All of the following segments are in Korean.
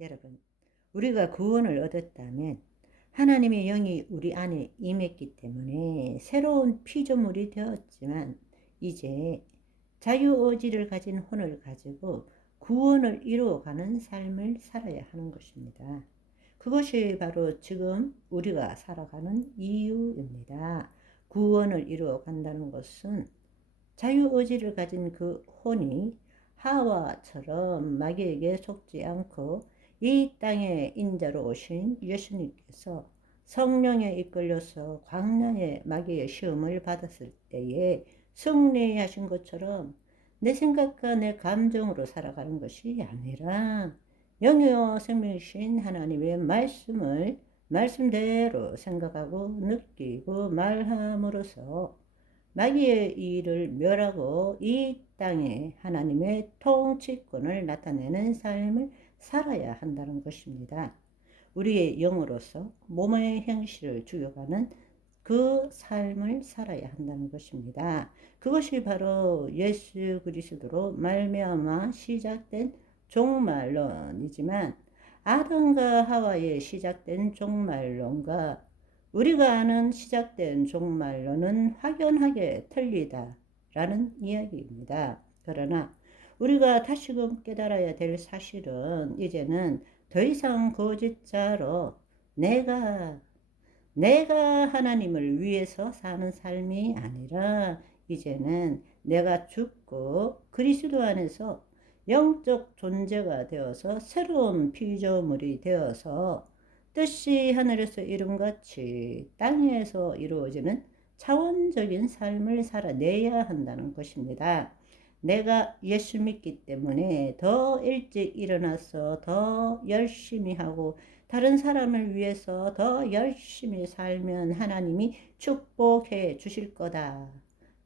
여러분, 우리가 구원을 얻었다면 하나님의 영이 우리 안에 임했기 때문에 새로운 피조물이 되었지만 이제 자유의지를 가진 혼을 가지고 구원을 이루어가는 삶을 살아야 하는 것입니다. 그것이 바로 지금 우리가 살아가는 이유입니다. 구원을 이루어간다는 것은 자유의지를 가진 그 혼이 하와처럼 마귀에게 속지 않고 이 땅에 인자로 오신 예수님께서 성령에 이끌려서 광야의 마귀의 시험을 받았을 때에 승리하신 것처럼 내 생각과 내 감정으로 살아가는 것이 아니라 영이요 생명이신 하나님의 말씀을 말씀대로 생각하고 느끼고 말함으로써 마귀의 일을 멸하고 이 땅에 하나님의 통치권을 나타내는 삶을 살아야 한다는 것입니다. 우리의 영으로서 몸의 형실을 죽여가는 그 삶을 살아야 한다는 것입니다. 그것이 바로 예수 그리스도로 말미암아 시작된 종말론이지만 아담과 하와의 시작된 종말론과 우리가 아는 시작된 종말론은 확연하게 틀리다라는 이야기입니다. 그러나 우리가 다시금 깨달아야 될 사실은 이제는 더 이상 거짓자로 내가 하나님을 위해서 사는 삶이 아니라 이제는 내가 죽고 그리스도 안에서 영적 존재가 되어서 새로운 피조물이 되어서 뜻이 하늘에서 이룬같이 땅에서 이루어지는 차원적인 삶을 살아내야 한다는 것입니다. 내가 예수 믿기 때문에 더 일찍 일어나서 더 열심히 하고 다른 사람을 위해서 더 열심히 살면 하나님이 축복해 주실 거다.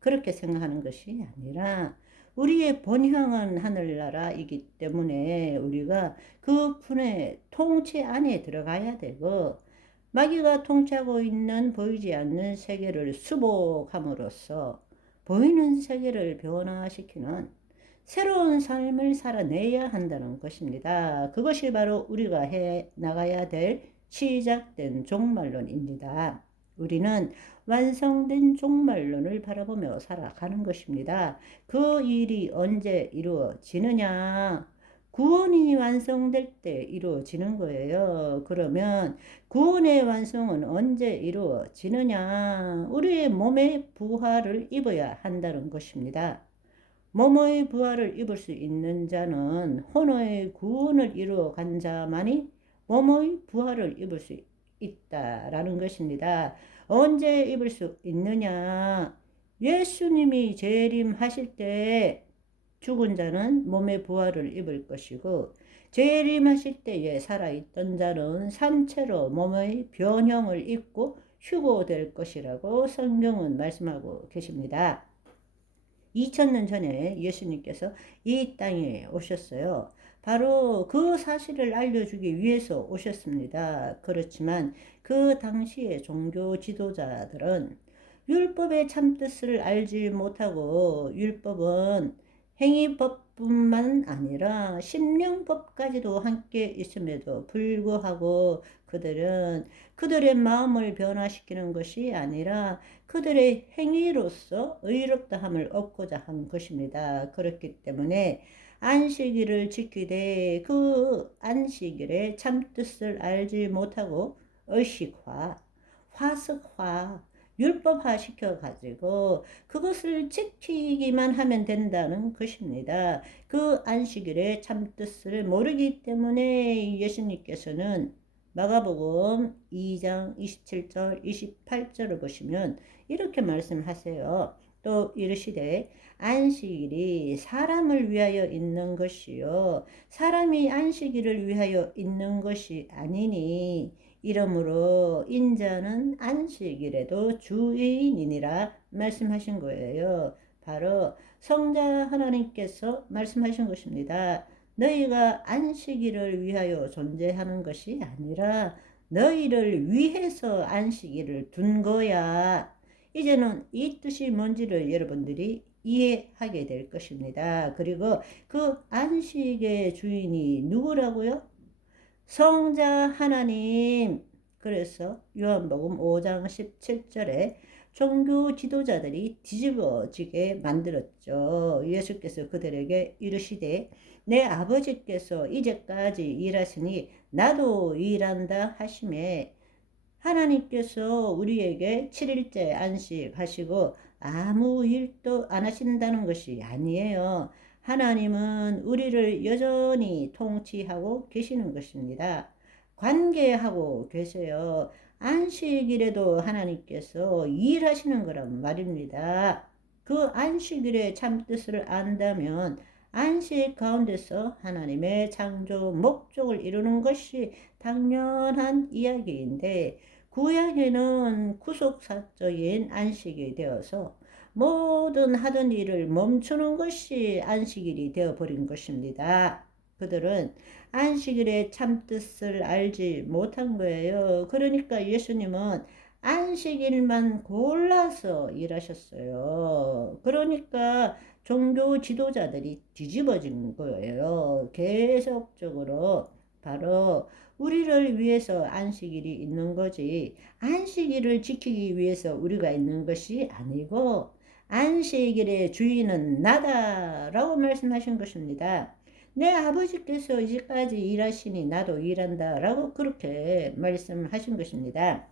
그렇게 생각하는 것이 아니라 우리의 본향은 하늘나라이기 때문에 우리가 그 분의 통치 안에 들어가야 되고 마귀가 통치하고 있는 보이지 않는 세계를 수복함으로써 보이는 세계를 변화시키는 새로운 삶을 살아내야 한다는 것입니다. 그것이 바로 우리가 해 나가야 될 시작된 종말론입니다. 우리는 완성된 종말론을 바라보며 살아가는 것입니다. 그 일이 언제 이루어지느냐? 구원이 완성될 때 이루어지는 거예요. 그러면 구원의 완성은 언제 이루어지느냐? 우리의 몸의 부활을 입어야 한다는 것입니다. 몸의 부활을 입을 수 있는 자는 혼의 구원을 이루어간 자만이 몸의 부활을 입을 수 있다라는 것입니다. 언제 입을 수 있느냐? 예수님이 재림하실 때 죽은 자는 몸의 부활을 입을 것이고 재림하실 때에 살아있던 자는 산채로 몸의 변형을 입고 휴고될 것이라고 성경은 말씀하고 계십니다. 2000년 전에 예수님께서 이 땅에 오셨어요. 바로 그 사실을 알려주기 위해서 오셨습니다. 그렇지만 그 당시의 종교 지도자들은 율법의 참뜻을 알지 못하고 율법은 행위법뿐만 아니라 심령법까지도 함께 있음에도 불구하고 그들은 그들의 마음을 변화시키는 것이 아니라 그들의 행위로서 의롭다함을 얻고자 한 것입니다. 그렇기 때문에 안식일을 지키되 그 안식일의 참뜻을 알지 못하고 의식화, 화석화, 율법화 시켜가지고 그것을 지키기만 하면 된다는 것입니다. 그 안식일의 참뜻을 모르기 때문에 예수님께서는 마가복음 2장 27절 28절을 보시면 이렇게 말씀하세요. 또 이르시되 안식일이 사람을 위하여 있는 것이요 사람이 안식일을 위하여 있는 것이 아니니 이러므로 인자는 안식일에도 주인이니라 말씀하신 거예요. 바로 성자 하나님께서 말씀하신 것입니다. 너희가 안식일을 위하여 존재하는 것이 아니라 너희를 위해서 안식일을 둔 거야. 이제는 이 뜻이 뭔지를 여러분들이 이해하게 될 것입니다. 그리고 그 안식의 주인이 누구라고요? 성자 하나님. 그래서 요한복음 5장 17절에 종교 지도자들이 뒤집어지게 만들었죠. 예수께서 그들에게 이르시되 내 아버지께서 이제까지 일하시니 나도 일한다 하시매, 하나님께서 우리에게 7일째 안식하시고 아무 일도 안 하신다는 것이 아니에요. 하나님은 우리를 여전히 통치하고 계시는 것입니다. 관계하고 계세요. 안식일에도 하나님께서 일하시는 거란 말입니다. 그 안식일의 참뜻을 안다면 안식 가운데서 하나님의 창조 목적을 이루는 것이 당연한 이야기인데, 구약에는 구속사적인 안식이 되어서 모든 하던 일을 멈추는 것이 안식일이 되어버린 것입니다. 그들은 안식일의 참뜻을 알지 못한 거예요. 그러니까 예수님은 안식일만 골라서 일하셨어요. 그러니까 종교 지도자들이 뒤집어진 거예요. 계속적으로. 바로 우리를 위해서 안식일이 있는 거지, 안식일을 지키기 위해서 우리가 있는 것이 아니고, 안식일의 주인은 나다라고 말씀하신 것입니다. 내 아버지께서 이제까지 일하시니 나도 일한다 라고 그렇게 말씀하신 것입니다.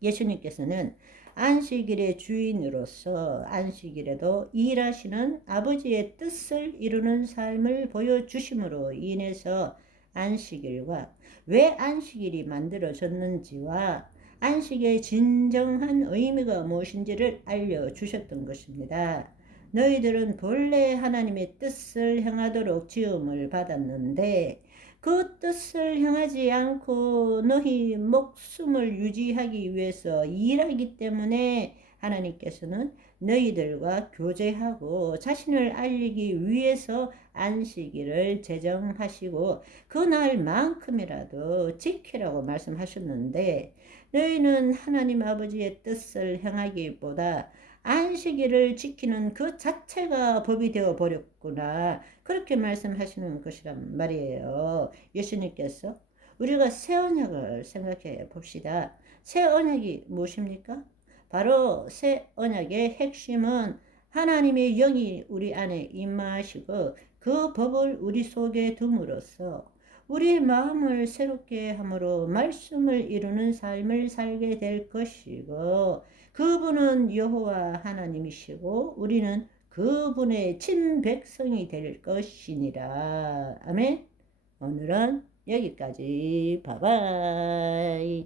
예수님께서는 안식일의 주인으로서 안식일에도 일하시는 아버지의 뜻을 이루는 삶을 보여주심으로 인해서 안식일과 왜 안식일이 만들어졌는지와 안식의 진정한 의미가 무엇인지를 알려주셨던 것입니다. 너희들은 본래 하나님의 뜻을 행하도록 지음을 받았는데 그 뜻을 행하지 않고 너희 목숨을 유지하기 위해서 일하기 때문에 하나님께서는 너희들과 교제하고 자신을 알리기 위해서 안식일을 제정하시고 그날만큼이라도 지키라고 말씀하셨는데, 너희는 하나님 아버지의 뜻을 행하기보다 안식일을 지키는 그 자체가 법이 되어 버렸구나, 그렇게 말씀하시는 것이란 말이에요. 예수님께서 우리가 새 언약을 생각해 봅시다. 새 언약이 무엇입니까? 바로 새 언약의 핵심은 하나님의 영이 우리 안에 임하시고 그 법을 우리 속에 둠으로써 우리 마음을 새롭게 함으로 말씀을 이루는 삶을 살게 될 것이고, 그분은 여호와 하나님이시고 우리는 그분의 친백성이 될 것이니라. 아멘. 오늘은 여기까지. 바이바이.